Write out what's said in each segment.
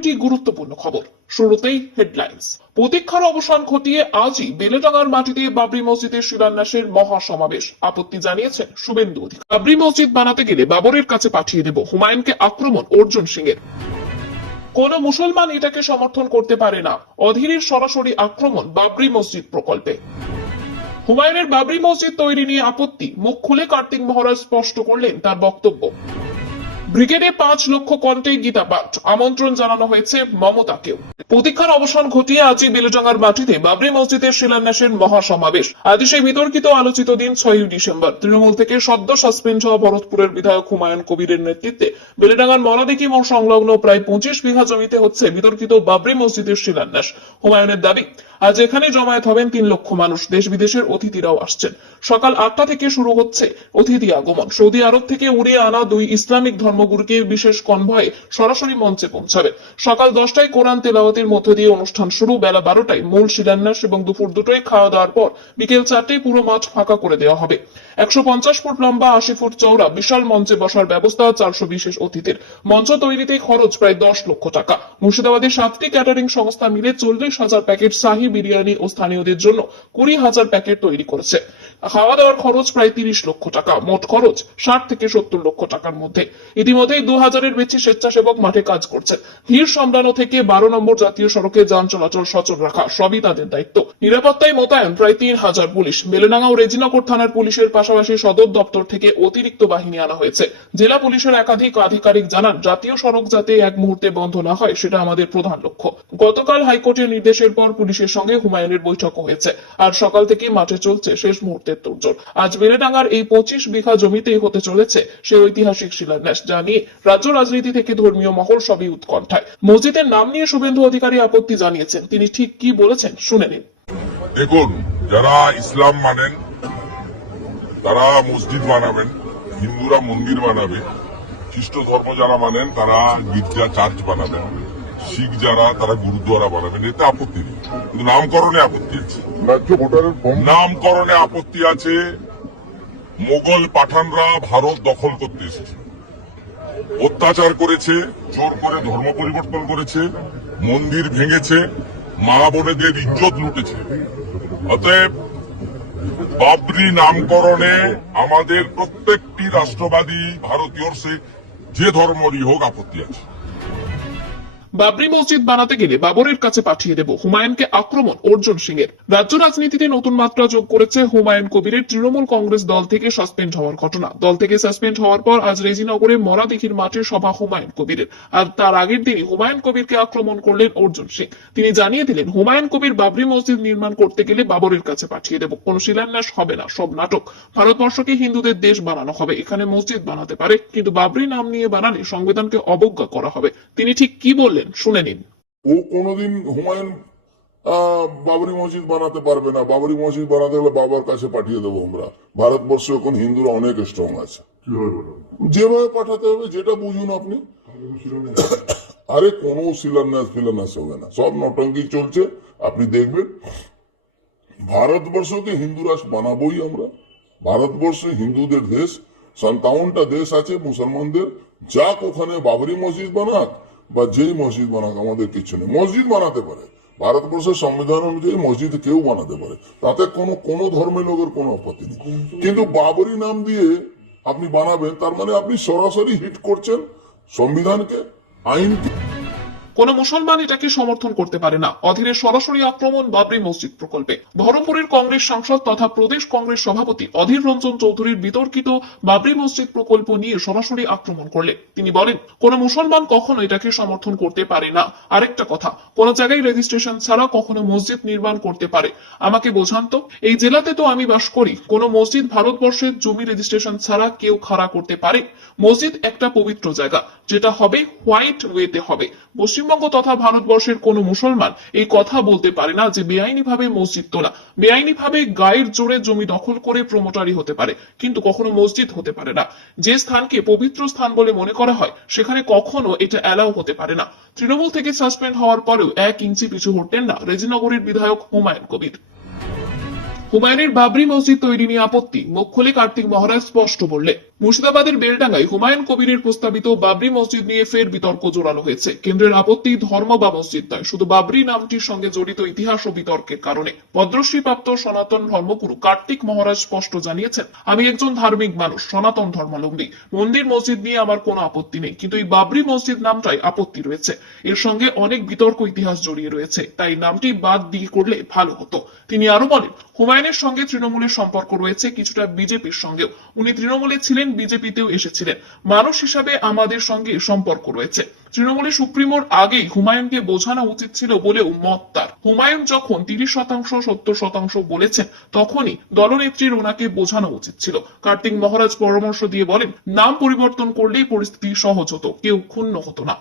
একটি গুরুত্বপূর্ণ খবর। শুরুতেই হেডলাইন্স প্রতীক্ষার অবসান ঘটিয়ে আজই বেলেডাঙ্গার মাটিতে বাবরি মসজিদের শিলান্যাসের মহা সমাবেশ আপত্তি জানিয়েছেন শুভেন্দু অধিকারী। বাবরি মসজিদ বানাতে গেলে বাবরের কাছে পাঠিয়ে দেব হুমায়ুনকে আক্রমণ অর্জুন সিং এর কোন মুসলমান এটাকে সমর্থন করতে পারে না। অধীরের সরাসরি আক্রমণ বাবরি মসজিদ প্রকল্পে। হুমায়ুনের বাবরি মসজিদ তৈরি নিয়ে আপত্তি। মুখ খুলে কার্তিক মহারাজ স্পষ্ট করলেন তার বক্তব্য। ব্রিগেডে পাঁচ লক্ষ কণ্ঠে গীতা পাঠ। আমন্ত্রণ জানানো হয়েছে মমতাকেও। প্রতীক্ষার অবসান ঘটিয়ে আজই বেলেডাঙ্গার মাটিতে বাবরি মসজিদের শিলান্যাসের মহাসমাবেশ। আজ সেই বিতর্কিত আলোচিত দিন ছয়ই ডিসেম্বর। তৃণমূল থেকে সদ্য সাসপেন্ড হওয়া ভরতপুরের বিধায়ক হুমায়ুন কবিরের নেতৃত্বে বেলেডাঙ্গার মলাদিকি মোড় সংলগ্ন প্রায় পঁচিশ বিঘা জমিতে হচ্ছে বিতর্কিত বাবরি মসজিদের শিলান্যাস। হুমায়ুনের দাবি, আজ এখানে জমায়েত হবেন তিন লক্ষ মানুষ। দেশ বিদেশের অতিথিরাও আসছেন। সকাল আটটা থেকে শুরু হচ্ছে অতিথি আগমন। সৌদি আরব থেকে উড়িয়ে আনা দুই ইসলামিক ধর্মগুরুকে বিশেষ কনভয়ে সরাসরি মঞ্চে পৌঁছাবে। সকাল দশটায় কোরআন তেলাওয়াতের মধ্য দিয়ে অনুষ্ঠান শুরু। বেলা বারোটায় মূল শিলান্যাস এবং দুপুর দুটোয় খাওয়া দাওয়ার পর বিকেল চারটায় পুরো মাঠ ফাঁকা করে দেওয়া হবে। একশো পঞ্চাশ ফুট লম্বা, আশি ফুট চওড়া বিশাল মঞ্চে বসার ব্যবস্থা চারশো বিশেষ অতিথির। মঞ্চ তৈরিতে খরচ প্রায় দশ লক্ষ টাকা। মুর্শিদাবাদের সাতটি ক্যাটারিং সংস্থা মিলে চল্লিশ হাজার প্যাকেট শাহী বিরিয়ানি ও স্থানীয়দের জন্য কুড়ি হাজার প্যাকেট তৈরি করেছে। খাওয়া দাওয়ার খরচ প্রায় তিরিশ লক্ষ টাকা, মোট খরচ ষাট থেকে সত্তর লক্ষ টাকার মধ্যে। ইতিমধ্যেই দু হাজারের বেশি স্বেচ্ছাসেবক মাঠে কাজ করছে ভিড় সামলানো থেকে বারো নম্বর জাতীয় সড়কে যান চলাচল সচল রাখা সবই তাদের দায়িত্ব। নিরাপত্তায় মোতায়েন প্রায় তিন হাজার পুলিশ। বেলেডাঙ্গা ও রেজিনগর থানার পুলিশের পাশাপাশি সদর দপ্তর থেকে অতিরিক্ত বাহিনী আনা হয়েছে। জেলা পুলিশের একাধিক আধিকারিক জানান, জাতীয় সড়ক যাতে এক মুহূর্তে বন্ধ না হয়, সেটা আমাদের প্রধান লক্ষ্য। গতকাল হাইকোর্টের নির্দেশের পর পুলিশের সঙ্গে হুমায়ুনের বৈঠক হয়েছে। আর সকাল থেকে মাঠে চলছে শেষ মুহূর্তের তোড়জোড় আজ বেলেডাঙ্গার এই পঁচিশ বিঘা জমিতেই হতে চলেছে সে ঐতিহাসিক শিলান্যাস, যা নিয়ে রাজ্য রাজনীতি থেকে ধর্মীয় মহল সবই উৎকণ্ঠায়। মসজিদের নাম নিয়ে শুভেন্দু অধিকারী আপত্তি জানিয়েছেন। তিনি ঠিক কি বলেছেন শুনে নিন। দেখুন, যারা ইসলাম মানেন, তারা মসজিদ বানাবেন, হিন্দুরা মন্দির বানাবে, খ্রিস্ট ধর্ম যারা মানেন, তারা গির্জা, চার্চ বানাবেন। শিখ যারা তারা গুরুদ্বারা বানাবেন এতে আপত্তি নেই। কিন্তু নামকরণে আপত্তি আছে। নামকরণে আপত্তি আছে। মোগল পাঠানরা ভারত দখল করতে এসেছে। অত্যাচার করেছে জোর করে ধর্ম পরিবর্তন করেছে মন্দির ভেঙেছে মা বোনেদের ইজ্জত লুটেছে। অতএব বাবরি নামকরণে আমাদের প্রত্যেকটি রাষ্ট্রবাদী ভারতীয় সে যে ধর্মরই হোক আপত্তি আছে। বাবরি মসজিদ বানাতে গেলে বাবরের কাছে পাঠিয়ে দেব হুমায়ুনকে আক্রমণ, অর্জুন সিং এর রাজ্য রাজনীতিতে নতুন মাত্রা যোগ করেছে হুমায়ুন কবিরের তৃণমূল কংগ্রেস দল থেকে সাসপেন্ড হওয়ার ঘটনা। দল থেকে সাসপেন্ড হওয়ার পর আজ রেজিনগরে মরাদিঘির মাঠে সভা হুমায়ুন কবিরের। আর তার আগের দিনই হুমায়ুন কবিরকে আক্রমণ করলেন অর্জুন সিং। তিনি জানিয়ে দিলেন, হুমায়ুন কবির বাবরি মসজিদ নির্মাণ করতে গেলে বাবরের কাছে পাঠিয়ে দেব। কোন শিলান্যাস হবে না, সব নাটক। ভারতবর্ষকে হিন্দুদের দেশ বানানো হবে, এখানে মসজিদ বানাতে পারে, কিন্তু বাবরি নাম নিয়ে বানালে সংবিধানকে অবজ্ঞা করা হবে। তিনি ঠিক কি বললেন? শুনে নিন। ও কোনোদিন হুমায়ুন বাবরি মসজিদ বানাতে পারবে না। বাবরি মসজিদ বানাতে হলে বাবার কাছে পাঠিয়ে দেবো আমরা। ভারতবর্ষে এখন হিন্দুরা অনেক স্ট্রং আছে। যেভাবে পাঠাতে হবে যেটা বুঝুন আপনি। আরে কোনো শিলান্যাস ফিলান্যাস হবে না। সব নটঙ্কি চলছে আপনি দেখবেন। ভারতবর্ষকে হিন্দু রাষ্ট্র বানাবোই আমরা। ভারতবর্ষ হিন্দুদের দেশ সন্তাউনটা দেশ আছে মুসলমানদের। যাক ওখানে বাবরি মসজিদ বানাক বা যেই মসজিদ বানাক আমাদের কিছু নেই। মসজিদ বানাতে পারে। ভারতবর্ষের সংবিধান অনুযায়ী মসজিদ কেউ বানাতে পারে। তাতে কোনো কোনো ধর্মের লোকের কোনো আপত্তি নেই। কিন্তু বাবরি নাম দিয়ে আপনি বানাবেন, তার মানে আপনি সরাসরি হিট করছেন সংবিধানকে, আইনকে। কোন মুসলমান এটাকে সমর্থন করতে পারে না। অধীরের সরাসরি আক্রমণ বাবরি মসজিদ প্রকল্পে। ধর্মপুরের কংগ্রেস সাংসদ তথা প্রদেশ কংগ্রেস সভাপতি অধীর রঞ্জন চৌধুরীর বিতর্কিত বাবরি মসজিদ প্রকল্প নিয়ে সরাসরি আক্রমণ করলেন তিনি বলেন, কোন মুসলমান কখনো এটাকে সমর্থন করতে পারে না। আরেকটা কথা, কোন জায়গায় রেজিস্ট্রেশন ছাড়া কখনো মসজিদ নির্মাণ করতে পারে। আমাকে বোঝান তো, এই জেলাতে তো আমি বাস করি। কোন মসজিদ ভারতবর্ষের জমি রেজিস্ট্রেশন ছাড়া কেউ খাড়া করতে পারে। মসজিদ একটা পবিত্র জায়গা, যেটা হবে হোয়াইট ওয়েতে হবে। পশ্চিমবঙ্গ তথা ভারতবর্ষের কোন মুসলমান এই কথা বলতে পারে না যে বেআইনি ভাবে মসজিদ তোলা। বেআইনি ভাবে গায়ের জোরে জমি দখল করে প্রমোটারি হতে পারে, কিন্তু কখনো মসজিদ হতে পারে না। যে স্থানকে পবিত্র স্থান বলে মনে করা হয়, সেখানে কখনো এটা অ্যালাউ হতে পারে না। তৃণমূল থেকে সাসপেন্ড হওয়ার পরেও এক ইঞ্চি পিছু হতেন না রেজিনগরের বিধায়ক হুমায়ুন কবির। হুমায়ুনের বাবরি মসজিদ তৈরি নিয়ে আপত্তি, মুখ খুলে কার্তিক মহারাজ স্পষ্ট বললে মুর্শিদাবাদের বেলডাঙ্গায় হুমায়ুন কবিরের প্রস্তাবিত বাবরি মসজিদ নিয়ে ফের বিতর্ক জোরালো হয়েছে। কেন্দ্রের আপত্তি ধর্ম বা মসজিদ নয়, শুধু বাবরি নামটির সঙ্গে জড়িত ইতিহাস ও বিতর্কের কারণে। পদ্মশ্রী প্রাপ্ত সনাতন ধর্মগুরু কার্তিক মহারাজ স্পষ্ট জানিয়েছেন, আমি একজন ধার্মিক মানুষ, সনাতন ধর্মাবলম্বী মন্দির মসজিদ নিয়ে আমার কোনো আপত্তি নেই, কিন্তু এই বাবরি মসজিদ নামটাই আপত্তি রয়েছে। এর সঙ্গে অনেক বিতর্ক ইতিহাস জড়িয়ে রয়েছে, তাই নামটি বাদ দিয়ে করলে ভালো হতো। তিনি আরও বলেন, হুমায়ুনের সঙ্গে তৃণমূলের সম্পর্ক রয়েছে কিছুটা বিজেপির সঙ্গেও। উনি তৃণমূলে ছিলেন বিজেপিতেও এসেছিলেন। মানুষ হিসাবে আমাদের সঙ্গে সম্পর্ক রয়েছে। তৃণমূলের সুপ্রিমোর আগেই হুমায়ুনকে বোঝানো উচিত ছিল বলেও মত তার। হুমায়ুন যখন তিরিশ শতাংশ, সত্তর শতাংশ বলেছেন, তখনই দলনেত্রীর ওনাকে বোঝানো উচিত ছিল। কার্তিক মহারাজ পরামর্শ দিয়ে বলেন, নাম পরিবর্তন করলেই পরিস্থিতি সহজ হতো, কেউ ক্ষুণ্ণ হতো না।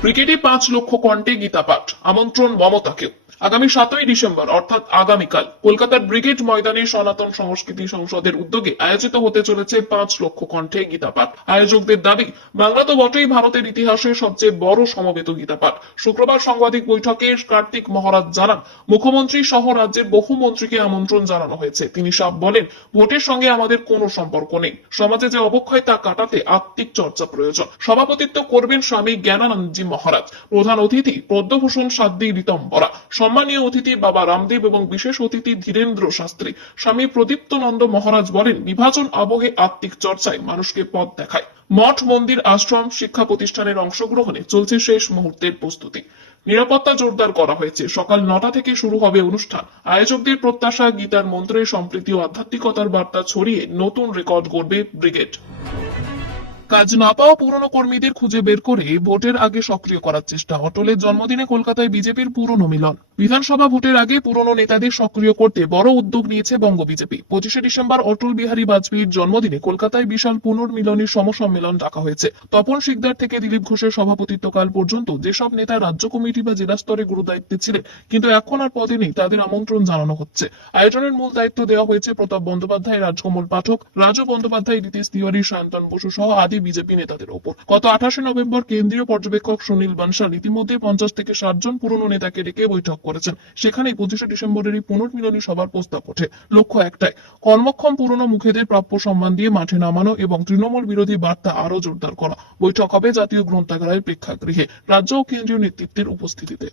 ক্রিকেটে পাঁচ লক্ষ কণ্ঠে গীতা পাঠ। আমন্ত্রণ মমতাকেও। আগামী সাতই ডিসেম্বর, অর্থাৎ আগামীকাল, কলকাতার ব্রিগেড ময়দানে সনাতন সংস্কৃতি সংসদের উদ্যোগে আয়োজিত হতে চলেছে পাঁচ লক্ষ কণ্ঠে গীতা পাঠ। আয়োজকদের দাবি, বাংলা তো বটেই ভারতের ইতিহাসে সবচেয়ে বড় সমবেত গীতা পাঠ। শুক্রবার সাংবাদিক বৈঠকে কার্তিক মহারাজ জানান, মুখ্যমন্ত্রী সহ রাজ্যের বহু মন্ত্রীকে আমন্ত্রণ জানানো হয়েছে। তিনি সাপ বলেন, ভোটের সঙ্গে আমাদের কোনো সম্পর্ক নেই। সমাজে যে অবক্ষয় তা কাটাতে আত্মিক চর্চা প্রয়োজন। সভাপতিত্ব করবেন স্বামী জ্ঞানানন্দজি মহারাজ। প্রধান অতিথি পদ্মভূষণ সাদ্দি রীতম্বরা সম্মানীয় অতিথি বাবা রামদেব এবং বিশেষ অতিথি ধীরেন্দ্র শাস্ত্রী। স্বামী প্রদীপ্তনন্দ মহারাজ বলেন, বিভাজন আবহে আত্মিক চর্চায় মানুষকে পথ দেখায়। মঠ, মন্দির, আশ্রম, শিক্ষা প্রতিষ্ঠানের অংশগ্রহণে চলছে শেষ মুহূর্তের প্রস্তুতি। নিরাপত্তা জোরদার করা হয়েছে। সকাল নটা থেকে শুরু হবে অনুষ্ঠান। আয়োজকদের প্রত্যাশা, গীতার মন্ত্রে সম্প্রীতি ও আধ্যাত্মিকতার বার্তা ছড়িয়ে নতুন রেকর্ড গড়বে ব্রিগেড। কাজ না পাওয়া পুরনো কর্মীদের খুঁজে বের করে ভোটের আগে সক্রিয় করার চেষ্টা। অটলের জন্মদিনে কলকাতায় বিজেপির পুরনো মিলন। বিধানসভা ভোটের আগে পুরনো নেতাদের সক্রিয় করতে বড় উদ্যোগ নিয়েছে বঙ্গ বিজেপি। পঁচিশে ডিসেম্বর অটল বিহারী বাজপেয়ীর জন্মদিনে কলকাতায় বিশাল পুনর্মিলনী সমসম্মেলন ডাকা হয়েছে। তপন শিকদার থেকে দিলীপ ঘোষের সভাপতিত্বকাল পর্যন্ত যেসব নেতা রাজ্য কমিটি বা জেলা স্তরে গুরু দায়িত্বে ছিলেন, কিন্তু এখন আর পদে নেই, তাদের আমন্ত্রণ জানানো হচ্ছে। আয়োজনের মূল দায়িত্ব দেওয়া হয়েছে প্রতাপ বন্দ্যোপাধ্যায়, রাজকমল পাঠক, রাজু বন্দ্যোপাধ্যায় রীতিশ তিওয়ারি সায়ন্তন বসু সহ আদি বিজেপি নেতাদের ওপর। গত আঠাশে নভেম্বর কেন্দ্রীয় পর্যবেক্ষক সুনীল বানসাল ইতিমধ্যে পঞ্চাশ থেকে ষাট জন পুরনো নেতাকে ডেকে বৈঠক করেছেন। সেখানেই পঁচিশে ডিসেম্বরের এই পুনর্মিলনী সভার প্রস্তাব ওঠে। লক্ষ্য একটাই, কর্মক্ষম পুরনো মুখেদের প্রাপ্য সম্মান দিয়ে মাঠে নামানো এবং তৃণমূল বিরোধী বার্তা আরও জোরদার করা। বৈঠক হবে জাতীয় গ্রন্থাগারের প্রেক্ষাগৃহে, রাজ্য ও কেন্দ্রীয় নেতৃত্বের উপস্থিতিতে।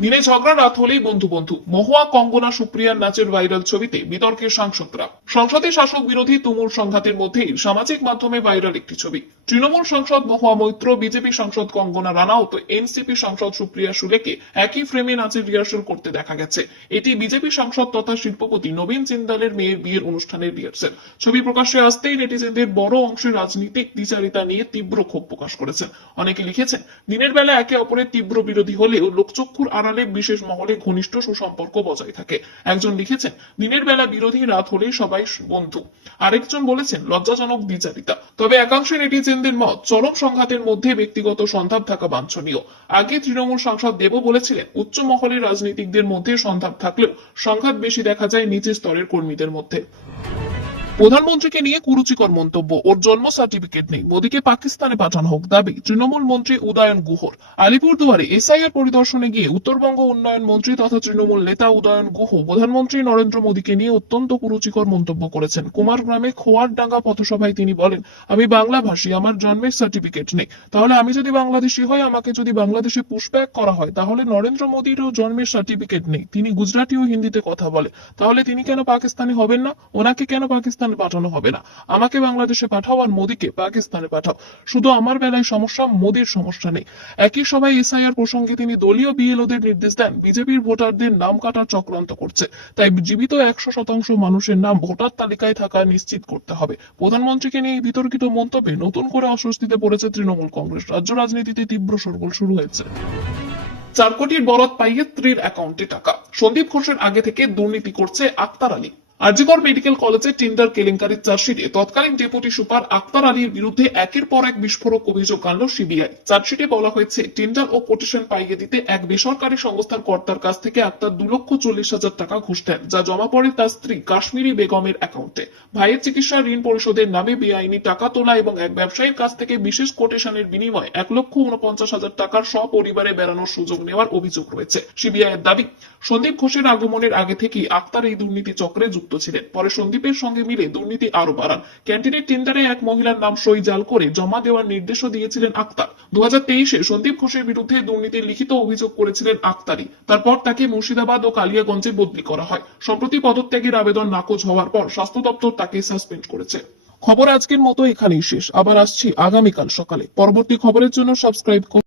দিনে ঝগড়া রাত হলেই বন্ধু বন্ধু। মহুয়া, কঙ্গনা, সুপ্রিয়ার নাচের ভাইরাল ছবিতে বিতর্কের সাংসদরা। সংসদে শাসক বিরোধী তুমুল সংঘাতের মধ্যেই সামাজিক মাধ্যমে ভাইরাল একটি ছবি। তৃণমূল সাংসদ মহুয়া মৈত্র, বিজেপি সাংসদ কঙ্গনা রানাও তো এনসিপি সাংসদ সুপ্রিয়া সুলেকে একই ফ্রেমে নাচের রিহার্সাল করতে দেখা গেছে। এটি বিজেপি সাংসদ তথা শিল্পপতি নবীন জিন্দালের মেয়ের বিয়ের অনুষ্ঠানের রিহার্সাল। ছবি প্রকাশ্যে আসতেই নেটিজেনদের বড় অংশের রাজনীতিক বিচারিতা নিয়ে তীব্র ক্ষোভ প্রকাশ করেছেন অনেকে লিখেছেন, দিনের বেলা একে অপরের তীব্র বিরোধী হলেও লোকচক্ষুর আড়ালে বিশেষ মহলে ঘনিষ্ঠ সুসম্পর্ক বজায় থাকে। একজন লিখেছেন, দিনের বেলা বিরোধী রাত হলেই সবাই বন্ধু। আরেকজন বলেছেন, লজ্জাজনক দ্বিচারিতা। তবে একাংশ নেটিজেনদের মত, চরম সংঘাতের মধ্যে ব্যক্তিগত সন্ধান থাকা বাঞ্ছনীয়। আগে তৃণমূল সাংসদ দেব বলেছিলেন, উচ্চ মহলের রাজনীতিকদের মধ্যে সন্ধান থাকলেও সংঘাত বেশি দেখা যায় নিচের স্তরের কর্মীদের মধ্যে। প্রধানমন্ত্রীকে নিয়ে কুরুচিকর মন্তব্য। ওর জন্ম সার্টিফিকেট নেই। মোদীকে পাকিস্তানে পাঠানো হোক। দাবি, তৃণমূল মন্ত্রী উদয়ন গুহর। আলিপুরদুয়ারে এসআইআর পরিদর্শনে গিয়ে উত্তরবঙ্গ উন্নয়ন মন্ত্রী তথা তৃণমূল নেতা উদয়ন গুহ প্রধানমন্ত্রী নরেন্দ্র মোদীকে নিয়ে অত্যন্ত কুরুচিকর মন্তব্য করেছেন। কুমারগ্রামে খোয়ারডাঙ্গা পথসভায় তিনি বলেন, আমি বাংলাভাষী, আমার জন্মের সার্টিফিকেট নেই। তাহলে আমি যদি বাংলাদেশি হই, আমাকে যদি বাংলাদেশে পুশব্যাক করা হয়, তাহলে নরেন্দ্র মোদীরও জন্মের সার্টিফিকেট নেই। তিনি গুজরাটি ও হিন্দিতে কথা বলে তাহলে তিনি কেন পাকিস্তানি হবেন না? ওনাকে কেন পাকিস্তানে পাঠানো হবে না। আমাকে বাংলাদেশে পাঠাও আর মোদীকে পাকিস্তানে পাঠাও। শুধু আমার বেলায় সমস্যা, মোদীর সমস্যা নেই। একই সভায় এসআইআর প্রসঙ্গে তিনি দলীয় বিএলওদের নির্দেশ দেন, বিজেপির ভোটারদের নাম কাটার চক্রান্ত করছে। তাই জীবিত একশো শতাংশ মানুষের নাম ভোটার তালিকায় থাকা নিশ্চিত করতে হবে। প্রধানমন্ত্রীকে নিয়ে বিতর্কিত মন্তব্যে নতুন করে অস্বস্তিতে পড়েছে তৃণমূল কংগ্রেস। রাজ্য রাজনীতিতে তীব্র সরগোল শুরু হয়েছে। চার কোটির বরাত পাইয়ে স্ত্রীর অ্যাকাউন্টে টাকা। সন্দীপ ঘোষের আগে থেকে দুর্নীতি করছে আক্তার আলী। আরজিকর মেডিকেল কলেজে টিন্ডার কেলেঙ্কারির চার্জশিটে তৎকালীন ডেপুটি সুপার আক্তার আলীর বিরুদ্ধে একের পর এক বিস্ফোরক অভিযোগ আনল সিবিআই। চার্জশিটে বলা হয়েছে, টেন্ডার ও কোটেশন পাইয়ে দিতে এক বেসরকারি সংস্থার কর্তার কাছ থেকে আক্তার দু লক্ষ চল্লিশ হাজার টাকা ঘুষ দেন, যা জমা পড়ে তার স্ত্রী কাশ্মীরি বেগমের অ্যাকাউন্টে। ভাইয়ের চিকিৎসা ঋণ পরিশোধের নামে বেআইনি টাকা তোলা এবং এক ব্যবসায়ীর কাছ থেকে বিশেষ কোটেশনের বিনিময়ে এক লক্ষ উনপঞ্চাশ হাজার টাকার সপরিবারে বেড়ানোর সুযোগ নেওয়ার অভিযোগ রয়েছে সিবিআই এর দাবি। সন্দীপ ঘোষের আগমনের আগে থেকেই আক্তার এই দুর্নীতি চক্রে যুক্ত যুক্ত ছিলেন। পরে সন্দীপের সঙ্গে মিলে দুর্নীতি আরও বাড়ান। ক্যান্টিনের টেন্ডারে এক মহিলার নাম সই জাল করে জমা দেওয়ার নির্দেশও দিয়েছিলেন আক্তার। দু তেইশে সন্দীপ ঘোষের বিরুদ্ধে দুর্নীতির লিখিত অভিযোগ করেছিলেন আক্তারি তারপর তাকে মুর্শিদাবাদ ও কালিয়াগঞ্জে বদলি করা হয়। সম্প্রতি পদত্যাগের আবেদন নাকচ হওয়ার পর স্বাস্থ্য দপ্তর তাকে সাসপেন্ড করেছে। খবর আজকের মতো এখানেই শেষ। আবার আসছি আগামীকাল সকালে। পরবর্তী খবরের জন্য সাবস্ক্রাইব করুন।